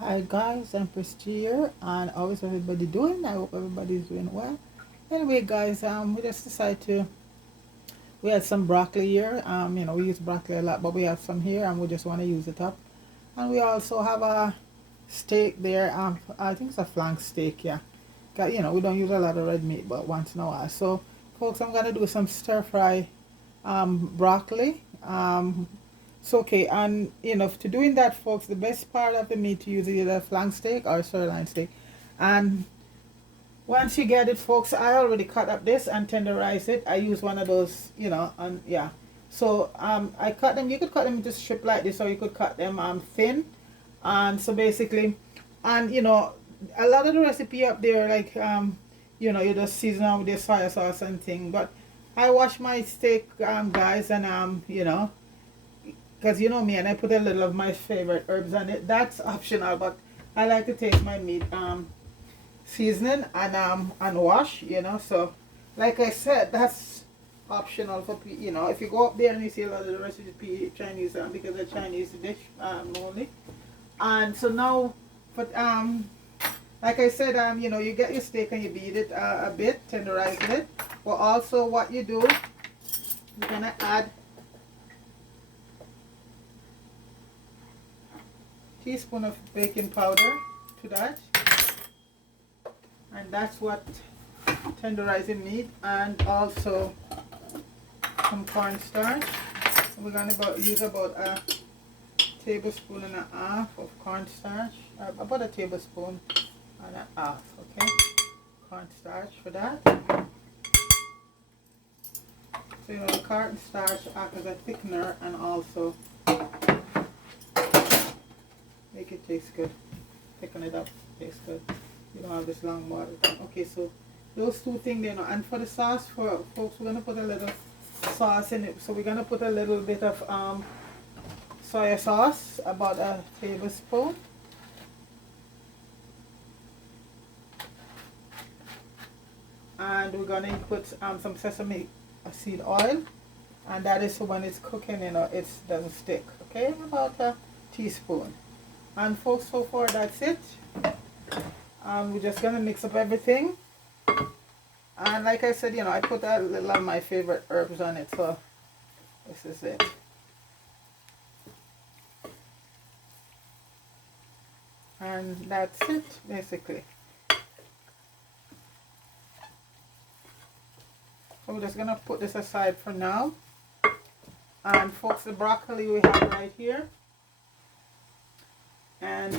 Hi guys, I'm Christy here, and how is everybody doing? I hope everybody's doing well. Anyway, guys, we just decided to. We had some broccoli here. We use broccoli a lot, but we have some here, and we just want to use it up. And we also have a steak there. I think it's a flank steak, yeah. We don't use a lot of red meat, but once in a while. So, folks, I'm gonna do some stir fry broccoli. It's okay, and to doing that, folks, the best part of the meat to use is either flank steak or sirloin steak. And once you get it, folks, I already cut up this and tenderize it. I use one of those, and yeah. So I cut them. You could cut them into strip like this, or you could cut them thin. And so basically, and a lot of the recipe up there, like you just season them with your soy sauce and thing. But I wash my steak, guys, and because you know me, and I put a little of my favorite herbs on it. That's optional, but I like to take my meat seasoning and wash, so like I said, that's optional for if you go up there and you see a lot of the recipe Chinese, because the Chinese dish only. And so now for like I said, you get your steak and you beat it a bit, tenderize it. But also what you do, you're gonna add teaspoon of baking powder to that, and that's what tenderizing meat. And also some cornstarch. We're going to use about a tablespoon and a half of cornstarch, about a tablespoon and a half, okay, cornstarch for that. So the cornstarch acts as a thickener and also make it taste good, thicken it up, tastes good. You don't have this long water. Okay, so those two things, and for the sauce, for folks, we're gonna put a little sauce in it. So we're gonna put a little bit of soy sauce, about a tablespoon, and we're gonna put some sesame seed oil, and that is so when it's cooking, it doesn't stick. Okay, about a teaspoon. And folks, so far that's it. We're just gonna mix up everything, and like I said, I put a little of my favorite herbs on it, so this is it. And that's it, basically. So we're just gonna put this aside for now. And folks, the broccoli we have right here, and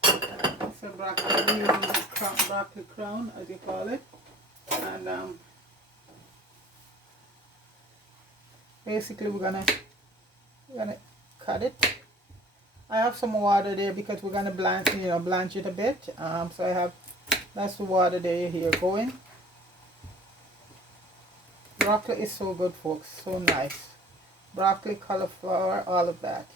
so broccoli, we use broccoli crown, as you call it. And basically we're gonna cut it. I have some water there because we're gonna blanch it a bit. So I have, that's the water there here going. Broccoli is so good, folks, so nice. Broccoli, cauliflower, all of that.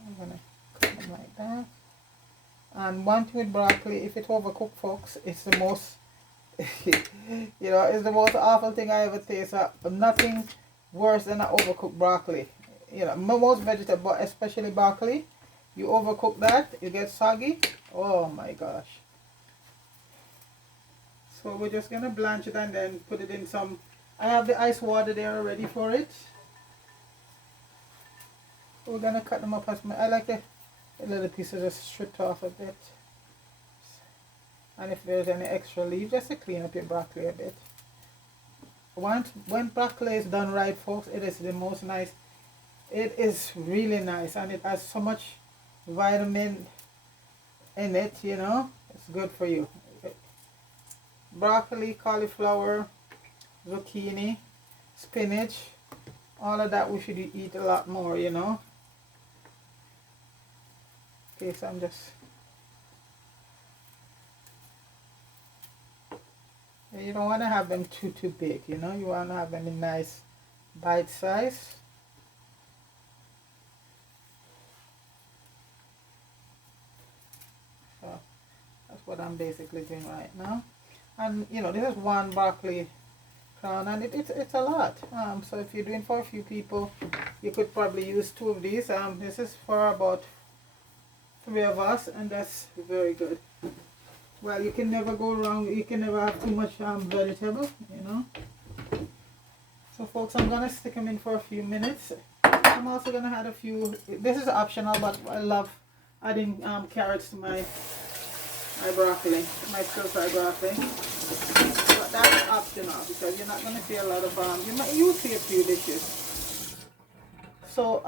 I'm gonna cut them like that. And one thing with broccoli, if it's overcooked, folks, it's the most it's the most awful thing I ever taste. Nothing worse than an overcooked broccoli. Most vegetables, but especially broccoli, you overcook that, it gets soggy. Oh my gosh. So we're just gonna blanch it and then put it in some, I have the ice water there ready for it. So we're gonna cut them up as I like the little pieces just stripped off a bit. And if there's any extra leaves, just to clean up your broccoli a bit. When broccoli is done right, folks, it is the most nice. It is really nice, and it has so much vitamin in it, it's good for you. Broccoli, cauliflower, zucchini, spinach, all of that we should eat a lot more, Okay, so I'm just, you don't want to have them too big, you want to have them in nice bite size. So that's what I'm basically doing right now. And this is one broccoli crown, and it's a lot. So if you're doing for a few people, you could probably use 2 of these. This is for about 3 of us, and that's very good. Well, you can never go wrong. You can never have too much vegetable, you know. So folks, I'm gonna stick them in for a few minutes. I'm also gonna add a few. This is optional, but I love adding carrots to my broccoli, my stir-fry broccoli. But that's optional because you're not gonna see a lot of you'll see a few dishes. So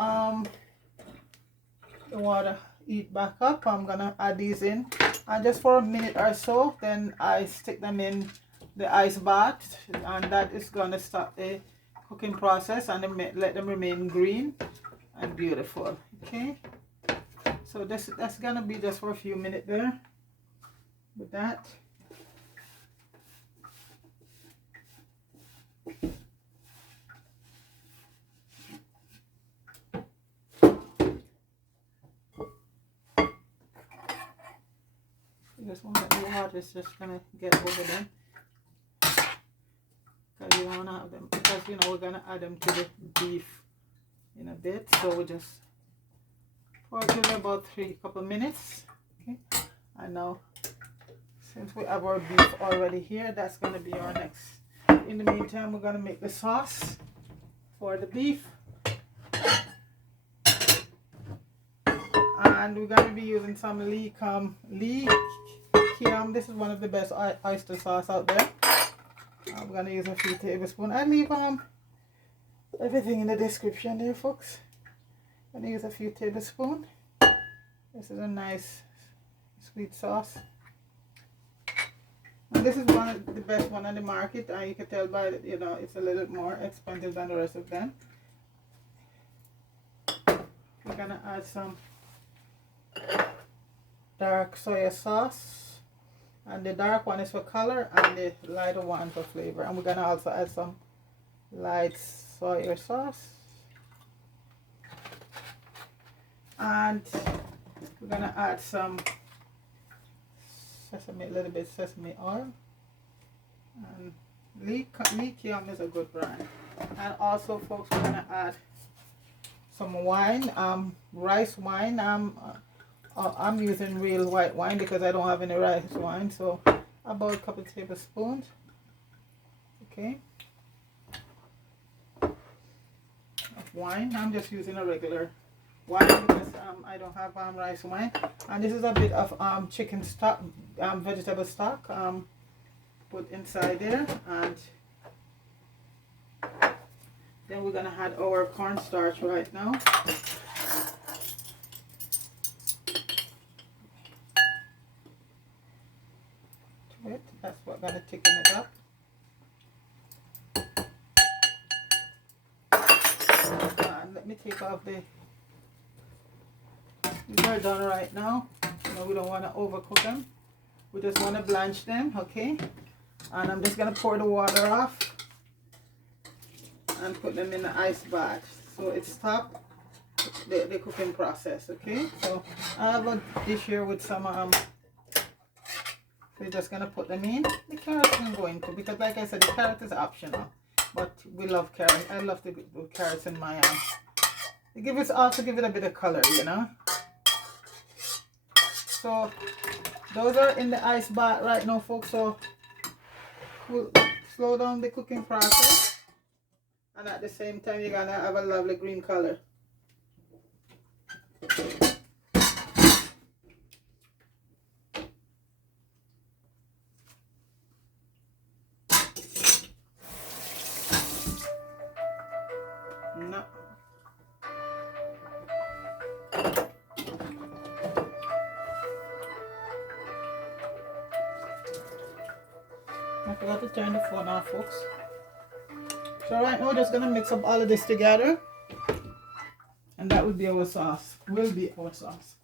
the water heat back up. I'm gonna add these in, and just for a minute or so, then I stick them in the ice bath, and that is gonna stop the cooking process and let them remain green and beautiful. Okay, so that's gonna be just for a few minutes there with that. This one, the water is just gonna get over them because you don't want to have them, because you know we're gonna add them to the beef in a bit. So we just pour it in about couple minutes. Okay, and now since we have our beef already here, that's gonna be our next. In the meantime, we're gonna make the sauce for the beef, and we're gonna be using some Lee Kiam. This is one of the best oyster sauce out there. I'm gonna use a few tablespoons. I leave everything in the description there, folks. I'm gonna use a few tablespoons. This is a nice sweet sauce. And this is one of the best one on the market. You can tell by it, you know, it's a little more expensive than the rest of them. We're gonna add some dark soya sauce. And the dark one is for color and the lighter one for flavor. And we're gonna also add some light soy sauce. And we're gonna add some sesame, a little bit sesame oil. And Lee Kiam is a good brand. And also, folks, we're gonna add some wine, rice wine. I'm using real white wine because I don't have any rice wine, so about a couple of tablespoons. Okay, of wine. I'm just using a regular wine because I don't have rice wine. And this is a bit of chicken stock, vegetable stock, put inside there. And then we're gonna add our cornstarch right now. That's what gonna thicken it up. And let me take off these are done right now. You know, we don't want to overcook them. We just want to blanch them, okay? And I'm just gonna pour the water off and put them in the ice bath. So it stops the cooking process, okay? So I have a dish here with some we're just gonna put them in. The carrot I'm going to, because like I said, the carrot is optional, but we love carrot. I love the carrots in my it also give it a bit of color, you know. So those are in the ice bath right now, folks. So we'll slow down the cooking process, and at the same time you're gonna have a lovely green color. No. I forgot to turn the phone off, folks. So right now we're just gonna mix up all of this together, and that will be our sauce. Will be our sauce.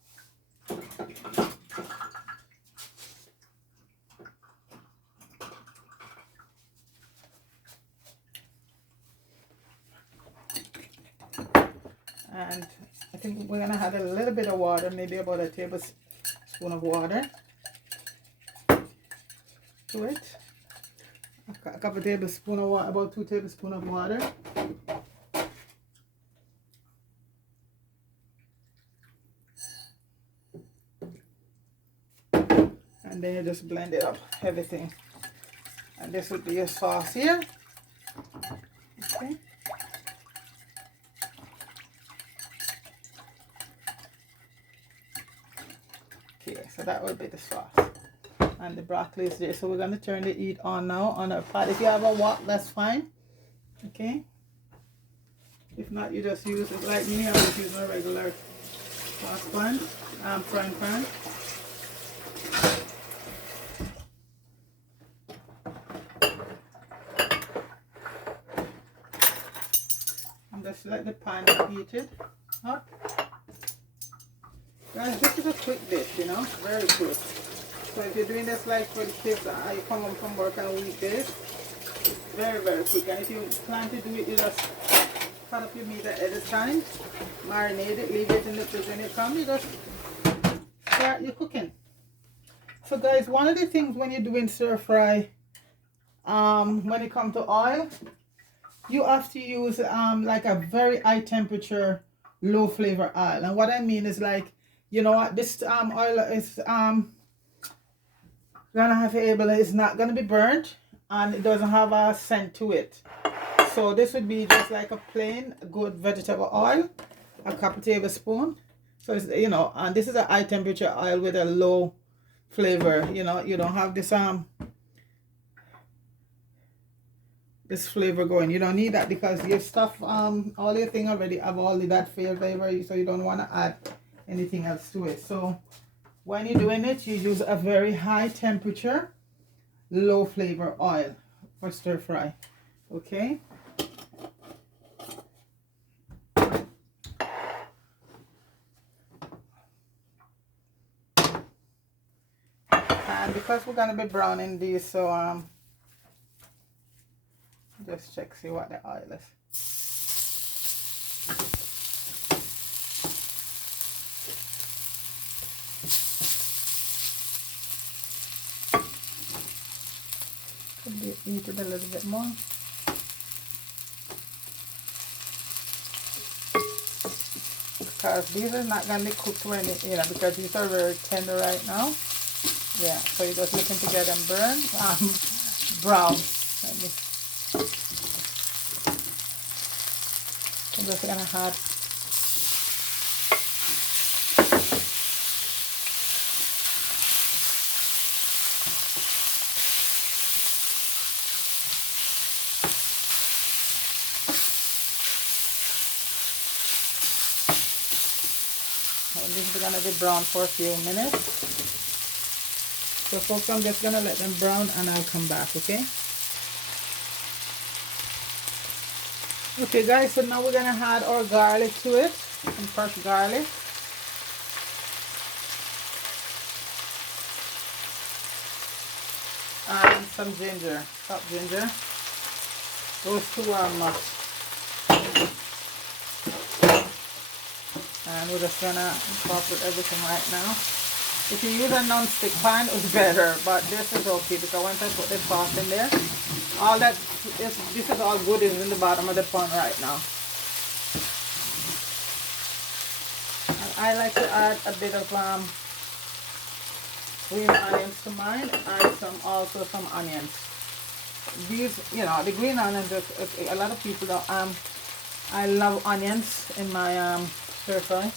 And I think we're gonna add a little bit of water, maybe about a tablespoon of water to it. a couple tablespoons of water, about 2 tablespoons of water. And then you just blend it up, everything. And this will be your sauce here. Okay. Okay, so that will be the sauce. And the broccoli is there. So we're going to turn the heat on now on our pot. If you have a wok, that's fine. Okay. If not, you just use it like me. I just use my regular saucepan, frying pan. And just let the pan heated up. Guys, this is a quick dish, you know, very quick. So if you're doing this like for the kids, you come home from work on weekdays, very, very quick. And if you plan to do it, you just cut up your meat at a time, marinate it, leave it in the fridge. When you come, you just start your cooking. So guys, one of the things when you're doing stir fry, when it comes to oil, you have to use like a very high temperature, low flavor oil. And what I mean is like, you know what, this oil is gonna have it's not gonna be burnt, and it doesn't have a scent to it. So this would be just like a plain good vegetable oil, a couple tablespoons. So it's, you know, and this is a high temperature oil with a low flavor. You know, you don't have this this flavor going. You don't need that because your stuff all your thing already have all that flavor, so you don't want to add anything else to it. So when you're doing it, you use a very high temperature, low flavor oil for stir fry. Okay. And because we're gonna be browning these, so just check, see what the oil is. Could be heated a little bit more. Because these are not going to be cooked when it, you know, because these are very tender right now. Yeah, so you're just looking to get them burned, brown. I'm just going to add this is gonna be brown for a few minutes. So folks, I'm just gonna let them brown and I'll come back, okay? Okay guys, so now we're gonna add our garlic to it, some fresh garlic. And some ginger, chopped ginger. Those two are must. And we're just gonna incorporate everything right now. If you use a non-stick pan, it's better, but this is okay because once I put the sauce in there, all that this is all good is in the bottom of the pan right now. And I like to add a bit of green onions to mine, and also some onions. These, you know, the green onions, a lot of people don't, I love onions in my stir fry.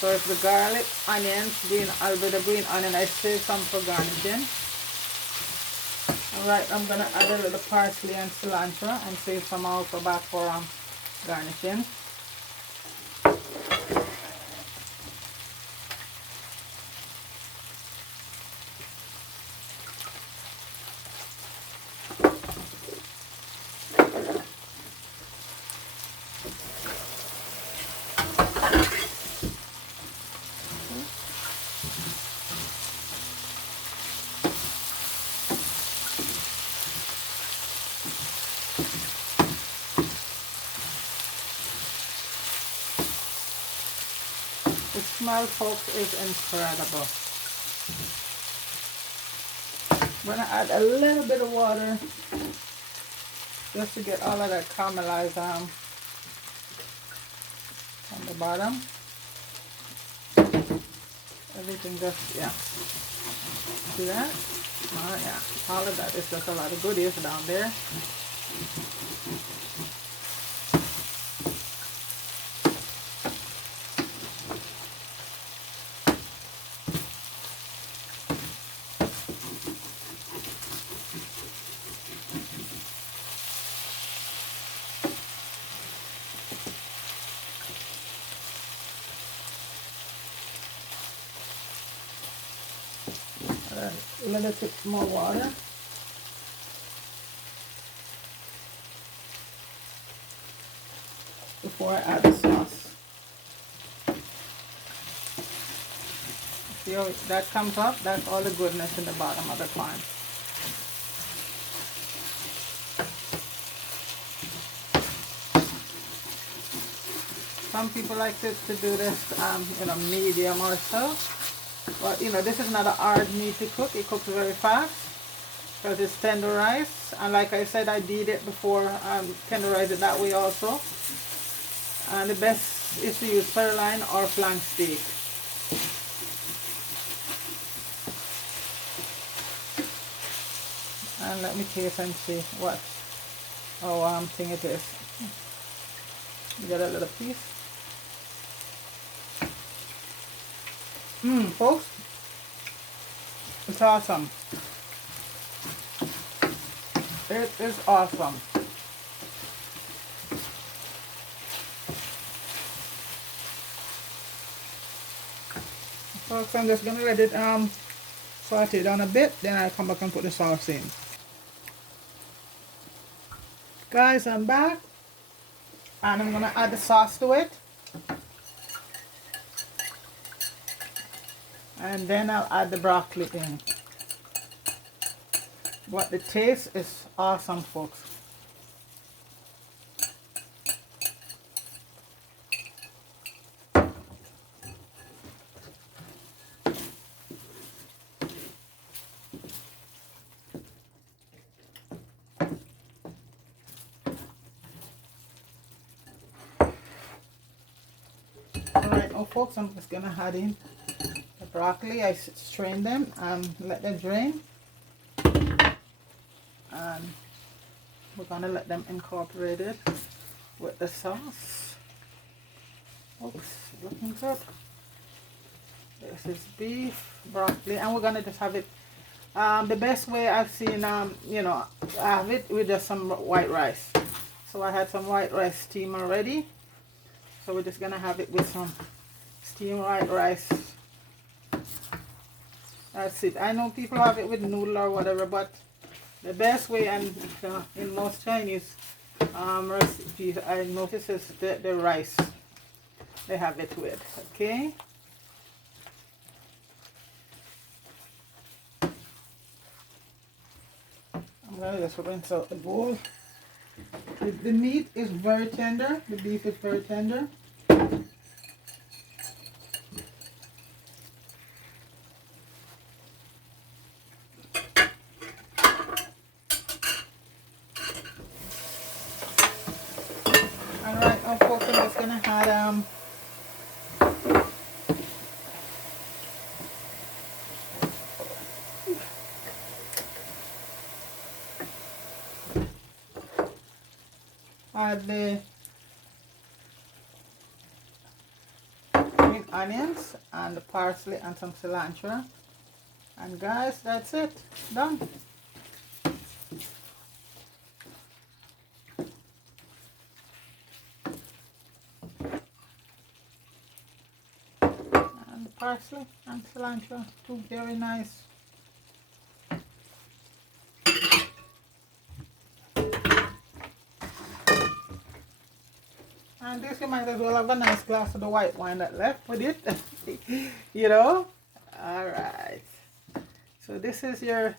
So it's the garlic, onions, a bit of green onion. I save some for garnishing. Alright, I'm gonna add a little parsley and cilantro and save some also back for garnishing. smell, folks, is incredible. I'm gonna add a little bit of water just to get all of that caramelized on the bottom. Everything just, yeah. See that? Oh yeah. All of that is just a lot of goodies down there. A little bit more water. Before I add the sauce. See how that comes up? That's all the goodness in the bottom of the pan. Some people like to do this, medium or so. But this is not a hard meat to cook. It cooks very fast because it's tenderized. And like I said, I did it before, tenderize it that way also. And the best is to use sirloin or flank steak. And let me taste and see what thing it is. You got a little piece. Folks, it's awesome. It is awesome. Folks, I'm just gonna let it saute down a bit, then I'll come back and put the sauce in. Guys, I'm back, and I'm gonna add the sauce to it. And then I'll add the broccoli in. But the taste is awesome, folks. Alright, now folks, I'm just gonna add in broccoli. I strain them and let them drain, and we're gonna let them incorporate it with the sauce. Oops, looking good. This is beef, broccoli, and we're gonna just have it. The best way I've seen, I have it with just some white rice. So I had some white rice steam already. So we're just gonna have it with some steamed white rice. That's it. I know people have it with noodle or whatever, but the best way, and in most Chinese recipes, I notice is the rice they have it with. Okay. I'm gonna just rinse out the bowl. The meat is very tender. The beef is very tender. Alright, of course I'm just gonna add the green onions and the parsley and some cilantro, and guys, that's it, done. And the parsley and cilantro too, very nice. And this, you might as well have a nice glass of the white wine that left with it. Alright. So this is your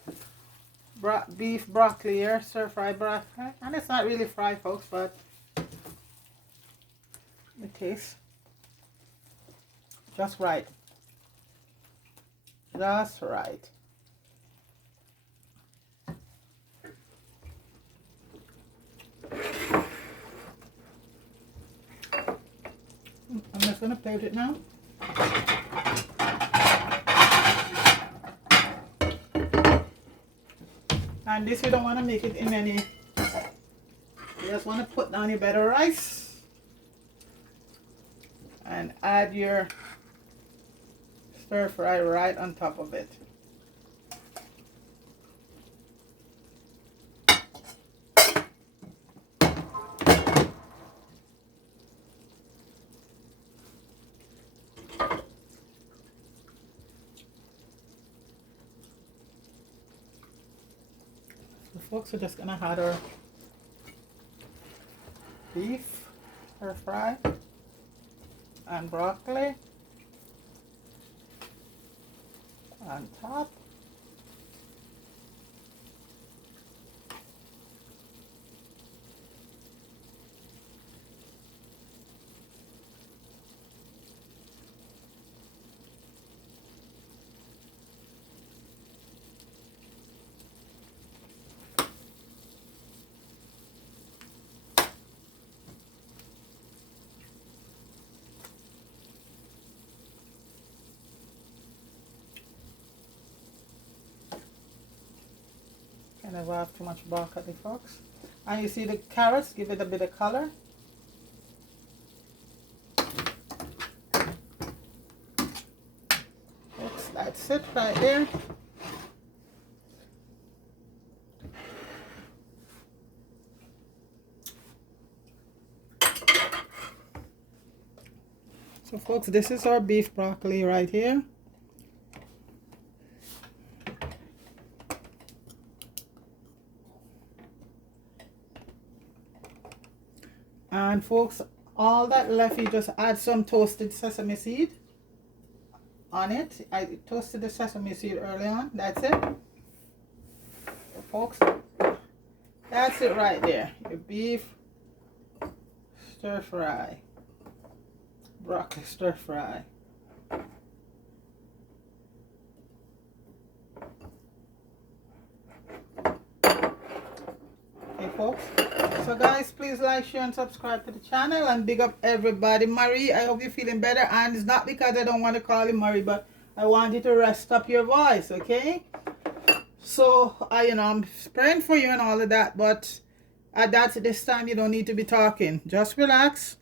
beef broccoli here, stir fry broccoli. And it's not really fried, folks, but the taste. Just right. Just right. I'm just gonna plate it now. And this, you don't want to make it in any, you just want to put down your bed of rice and add your stir fry right on top of it. So folks, we're just gonna add our beef stir fry and broccoli on top. Kind of have too much broccoli, folks. And you see the carrots, give it a bit of color. That's it right there. So folks, this is our beef broccoli right here. And folks, all that left, you just add some toasted sesame seed on it. I toasted the sesame seed early on. That's it. So folks, that's it right there. Your beef stir fry. Broccoli stir fry. Okay, folks. So guys, please like, share, and subscribe to the channel, and big up everybody. Marie, I hope you're feeling better. And it's not because I don't want to call you Marie, but I want you to rest up your voice, okay? So I'm praying for you and all of that, but at this time you don't need to be talking. Just relax.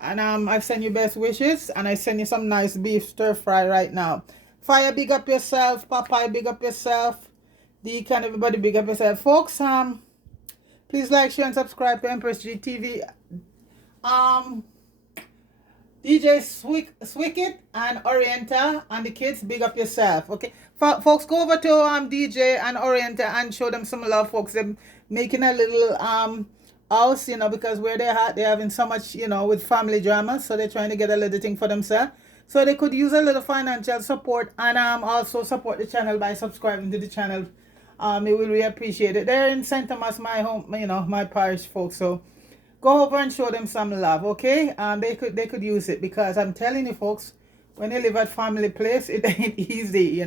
And I send you best wishes, and I send you some nice beef stir fry right now. Fire, big up yourself. Popeye, big up yourself. Deacon, everybody, big up yourself, folks. Please like, share, and subscribe to Empress G TV. DJ Swicket and Orienta and the kids, big up yourself. Okay, folks, go over to DJ and Orienta and show them some love, folks. They're making a little house, because where they're having so much, with family drama, so they're trying to get a little thing for themselves. So they could use a little financial support, and also support the channel by subscribing to the channel. We will really appreciate it. They're in St. Thomas, my home, my parish, folks. So go over and show them some love, okay? They could use it, because I'm telling you, folks, when you live at family place, it ain't easy,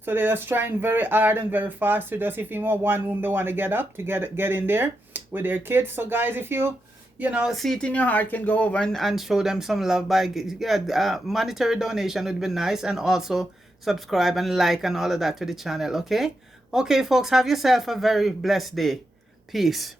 So they're just trying very hard and very fast to just, if you want one room, they want to get up to get in there with their kids. So guys, if you see it in your heart, can go over and show them some love by monetary donation would be nice, and also subscribe and like and all of that to the channel, okay? Okay, folks, have yourself a very blessed day. Peace.